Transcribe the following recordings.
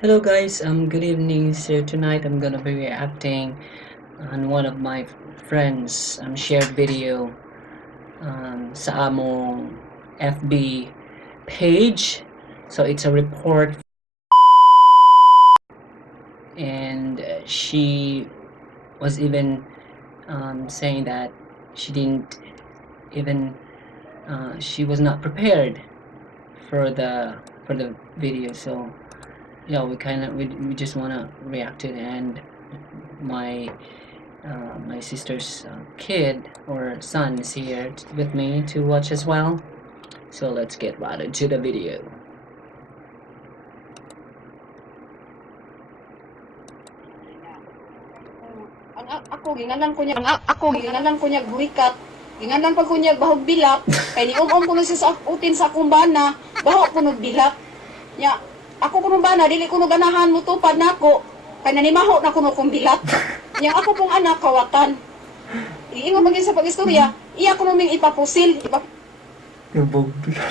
Hello guys, good evening. So tonight I'm gonna be reacting on one of my friends shared video sa among FB page. So it's a report, and she was even saying that she didn't even she was not prepared for the video. So yeah, we just wanna react to it, and my sister's kid or son is here with me to watch as well. So let's get right into the video. Ako ginganan ko niya buhikat. Ginganan pa ko niya bahog bilak. Kay ni ko na siya sa utin sa kumbana, baho ko no bilak. Nya ako kuno bana dili ko no ganahan mo tupad nako. Kay nanimaho na kuno kong bilak. Nya ako pong anak kawatan. Iingon maging sa pagistorya, iya ko ming ipapusil. Bahog bilak.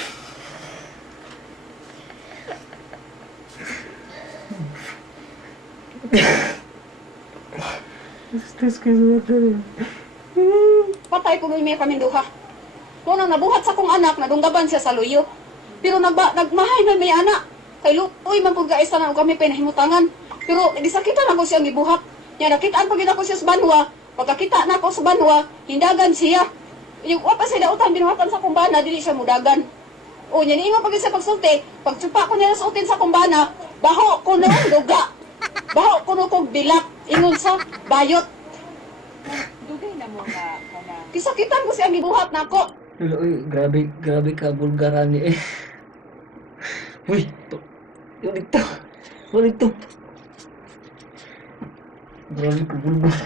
Stress ko sa Patay ko may paminduha. Kung nabuhat sa kong anak, nadunggaban siya sa luyo. Pero nagmahay na may anak. Kay lutoy man pud gaisa na kami pinahimutangan. Pero gisakitan ako siyang gibuhat. Nya nakitaan pag ako siya sa banwa. Pagkakita na ako sa banwa, hindagan siya. Yung wapa siya dautan binuhatan sa kumbana, dili siya mudagan. O nya niingon pag siya pagsulti, pagtsupa ko niya sa utin sa kumbana, baho ko na duga. Baho ko no kog bilak ingon sa bayot. Dugay na mo na Kisakitan ko siya gibuhat nako. Uy, grabe ka bulgaran ni eh. Uy, ulit to. Grabe ka bulgar.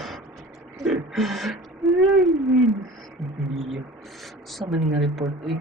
Sa man nga report, uy.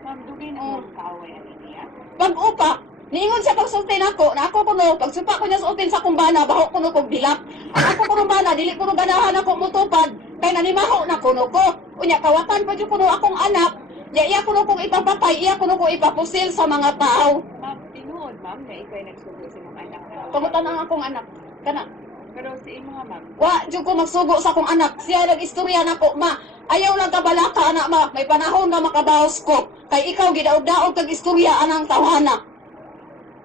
Ma'am, dugay na mo kaaway ani niya. Pag-upa, niingon siya pagsulti nako, na ako kuno, pagsupa ko niya sa utin sa kumbana, baho kuno kog bilak. Ang ako kuno bana, dili kuno ganahan ako mutupad, kay nanimaho na kuno ko. Unya kawatan pa jud kuno akong anak. Iya kuno kong ipapatay, iya kuno kong ipapusil sa mga tao. Ma'am, tinuod ma'am na ikaw nagsugo sa mga anak na. Pamutan ang akong anak. Kana, Pero sa imo nga ma'am, wa jud ko magsugo sa akong anak. Siya nag-istorya nako, ma. Ayaw lang kabalaka anak ma. May panahon na makabaos ko. Kay ikaw gidaog-daog kag istorya anang tawhana.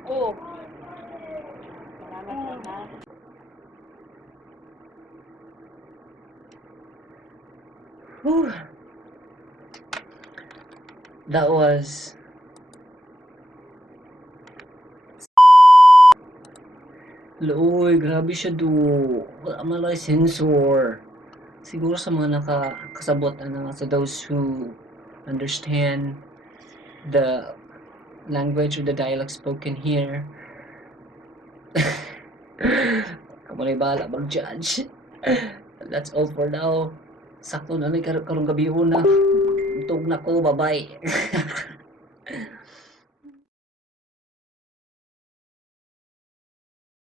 oo. Salamat ha. Whew. That was Uy, grabe siya do. Wala malay sensor. Siguro sa mga nakakasabot sa those who understand the language or the dialect spoken here. Kamalay bala mag-judge. That's all for now. Sakto na may karong gabi na. Tug na ko, bye-bye.